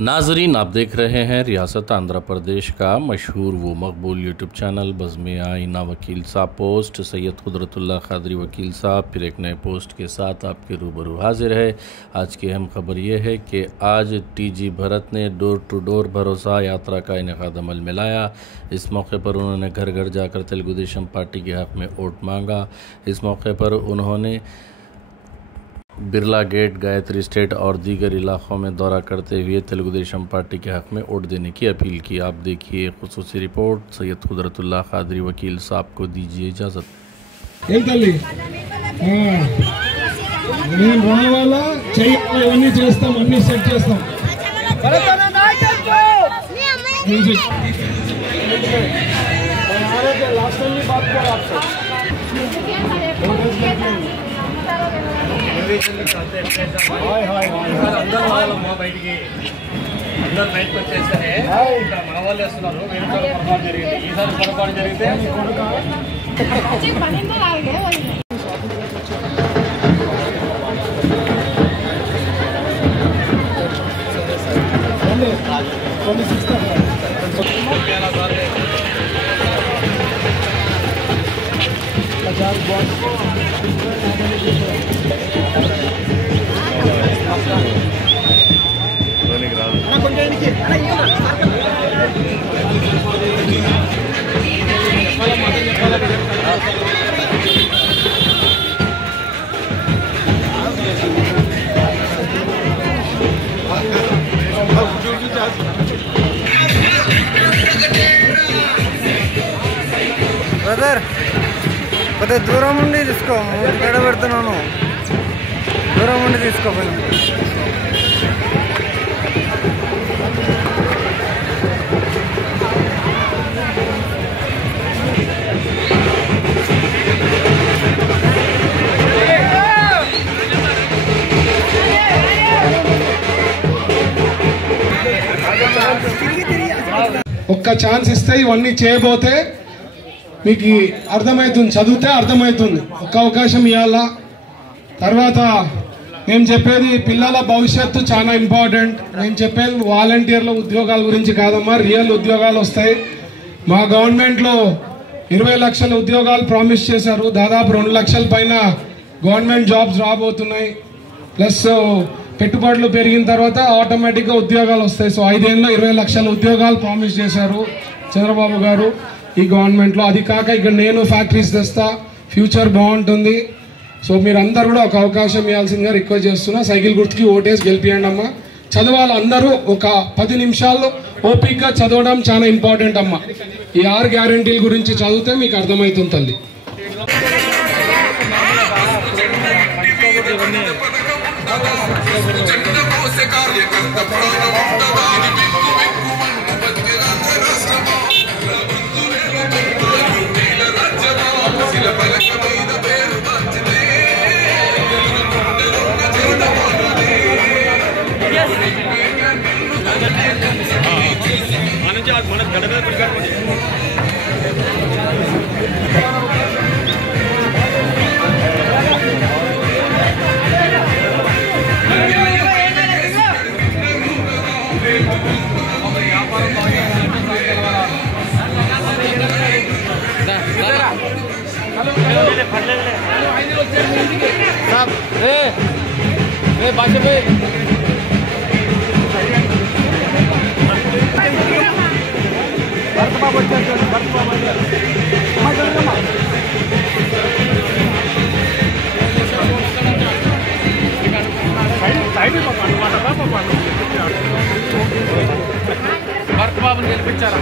नाजरीन, आप देख रहे हैं रियासत आंध्र प्रदेश का मशहूर व मकबूल यूट्यूब चैनल बज़्म आईना वकील साहब पोस्ट। सैयद कुदरतुल्लाह क़ादरी वकील साहब फिर एक नए पोस्ट के साथ आपके रूबरू हाजिर है। आज की अहम खबर यह है कि आज टीजी भरत ने डोर टू डोर भरोसा यात्रा का इनेकाद अमल में लाया। इस मौके पर उन्होंने घर घर जाकर तेलुगु देशम पार्टी के हक़ में वोट मांगा। इस मौके पर उन्होंने बिरला गेट, गायत्री स्टेट और दीगर इलाक़ों में दौरा करते हुए तेलुगु देशम पार्टी के हक़ में वोट देने की अपील की। आप देखिए खुसूसी रिपोर्ट। सैयद कुदरतुल्लाह क़ादरी वकील साहब को दीजिए इजाज़त। అందరూ వాళ్ళమ్మా బయటికి అందరు బయటకు వచ్చేసరే ఇక్కడ మా వాళ్ళు వేస్తున్నారు. వేరే పొరపాటు జరిగింది. ఈసారి పొరపాటు జరిగితే బ్రదర్ కొద్దిగా దూరం ఉండి తీసుకో. ఎక్కడ పెడుతున్నాను, దూరం ఉండి తీసుకోపోయి. ఒక్క ఛాన్స్ ఇస్తే ఇవన్నీ చేయబోతే మీకు అర్థమవుతుంది, చదివితే అర్థమవుతుంది. ఒక్క అవకాశం ఇవ్వాలా. తర్వాత మేము చెప్పేది పిల్లల భవిష్యత్తు చాలా ఇంపార్టెంట్. నేను చెప్పేది వాలంటీర్ల ఉద్యోగాల గురించి కాదమ్మా, రియల్ ఉద్యోగాలు వస్తాయి. మా గవర్నమెంట్లో 20 లక్షల ఉద్యోగాలు ప్రామిస్ చేశారు. దాదాపు 2 లక్షల పైన గవర్నమెంట్ జాబ్స్ రాబోతున్నాయి. ప్లస్ పెట్టుబడులు పెరిగిన తర్వాత ఆటోమేటిక్గా ఉద్యోగాలు వస్తాయి. సో 5 ఏళ్ళలో 20 లక్షల ఉద్యోగాలు ప్రామిస్ చేశారు చంద్రబాబు గారు ఈ గవర్నమెంట్లో. అది కాక ఇక్కడ నేను ఫ్యాక్టరీస్ తెస్తా, ఫ్యూచర్ బాగుంటుంది. సో మీరు అందరూ కూడా ఒక అవకాశం ఇవ్వాల్సిందిగా రిక్వెస్ట్ చేస్తున్నా. సైకిల్ గుర్తుకి ఓటేసి గెలిపియండి అమ్మా. చదవాలి అందరూ. ఒక 10 నిమిషాల్లో ఓపికగా చదవడం చాలా ఇంపార్టెంట్ అమ్మా. ఈ 6 గ్యారంటీల గురించి చదివితే మీకు అర్థమవుతుంది తల్లి. మన గడ మీద పిడికాడు. భరత్ బాబుని గెలిపించారా?